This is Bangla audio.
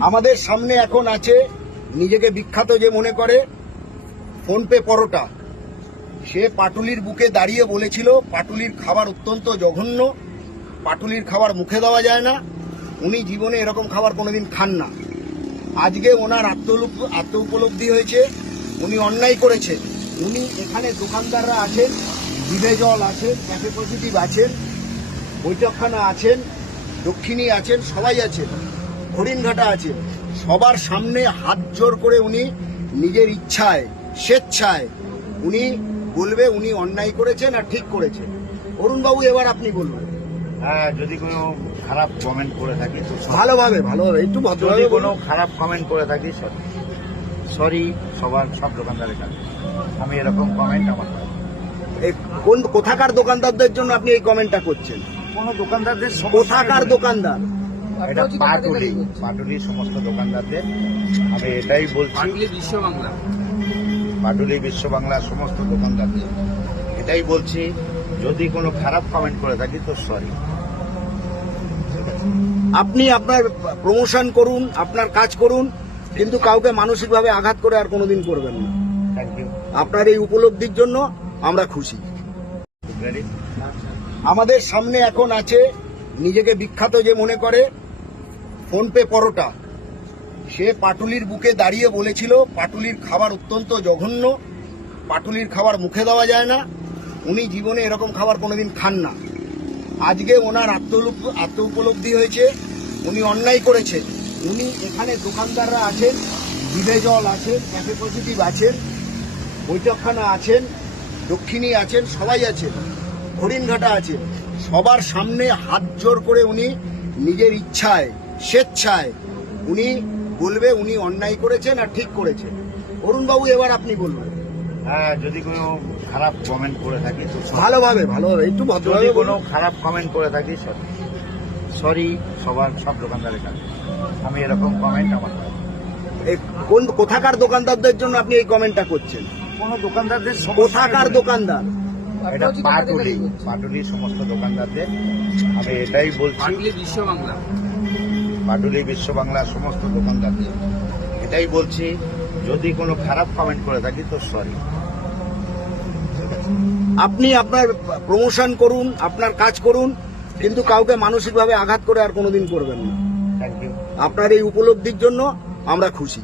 আমাদের সামনে এখন আছে নিজেকে বিখ্যাত যে মনে করে ফোনপে পরোটা। সে পাটুলির বুকে দাঁড়িয়ে বলেছিল, পাটুলির খাবার অত্যন্ত জঘন্য। পাটুলির খাবার মুখে দেওয়া যায় না। উনি জীবনে এরকম খাবার কোনোদিন খান না। আজকে ওনার আত্ম উপলব্ধি হয়েছে। উনি অন্যায় করেছেন। উনি এখানে দোকানদাররা আছেন বিবেজল আছেন, ক্যাফে পজিটিভ আছেন, বৈঠকখানা আছেন, দক্ষিণী আছেন, সবাই আছেন। হরিণঘাটা আছে। সবার সামনে হাত জোর করে উনি নিজের ইচ্ছায় স্বেচ্ছায় উনি বলবে উনি অন্যায় করেছেন আর ঠিক করেছেন। অরুণবাবু এবার আপনি বলবেন হ্যাঁ যদি কোনো খারাপ কমেন্ট করে থাকি তো ভালোভাবে ভালোভাবে একটু ভদ্রভাবে কোনো খারাপ কমেন্ট করে থাকি সরি সরি সবার সব দোকানদারের কাছে। আমি এরকম কমেন্ট আমার এই কোন কোথাকার দোকানদারদের জন্য আপনি এই কমেন্টটা করছেন? কোনো দোকানদারদের কোথাকার দোকানদার? এটা পাটুলি পাটুলির সমস্ত দোকানদারদের। আমি এটাই বলছি। পাটলি বিশ্ব বাংলা। পাটুলি বিশ্ব বাংলার সমস্ত দোকানদারদের। এটাই বলছি যদি কোনো খারাপ কমেন্ট করে থাকি তো সরি আপনি আপনার প্রমোশন করুন আপনার কাজ করুন কিন্তু কাউকে মানসিকভাবে আঘাত করে আর কোনোদিন করবেন না। আপনার এই উপলব্ধির জন্য আমরা খুশি। আমাদের সামনে এখন আছে নিজেকে বিখ্যাত যে মনে করে ফোনপে পরোটা। সে পাটুলির বুকে দাঁড়িয়ে বলেছিল, পাটুলির খাবার অত্যন্ত জঘন্য। পাটুলির খাবার মুখে দেওয়া যায় না। উনি জীবনে এরকম খাবার কোনোদিন খান না। আজকে ওনার আত্ম উপলব্ধি হয়েছে। উনি অন্যায় করেছেন উনি এখানে দোকানদাররা আছেন বিবেজল আছেন, ক্যাফে পজিটিভ আছেন, বৈঠকখানা আছেন, দক্ষিণী আছেন, সবাই আছেন, হরিণঘাটা আছেন। সবার সামনে হাত জোর করে উনি নিজের ইচ্ছায় স্বেচ্ছায়। উনি বলবে উনি অন্যায় করেছেন আর ঠিক করেছেন। অরুণবাবু এবার আপনি বলবেন হ্যাঁ যদি কোনো খারাপ কমেন্ট করে থাকি তো ভালোভাবে ভালোভাবে একটু যদি কোনো বলুন খারাপ কমেন্ট করে থাকি সরি সরি সবার সব দোকানদারের কাছে। আমি এরকম কমেন্ট আমার এই কোন কোথাকার দোকানদারদের জন্য আপনি এই কমেন্টটা করছেন? কোনো দোকানদারদের কোথাকার দোকানদার? এটা পাটুলি পাটুলির সমস্ত দোকানদারদের। আমি এটাই বলছি বিশ্ব বাংলা। পাটুলি বিশ্ব বাংলা সমস্ত দোকানদারদের এটাই বলছি যদি কোনো খারাপ কমেন্ট করে থাকি তো সরি আপনি আপনার প্রমোশন করুন আপনার কাজ করুন কিন্তু কাউকে মানসিকভাবে আঘাত করে আর কোনোদিন করবেন না। আপনার এই উপলব্ধির জন্য আমরা খুশি।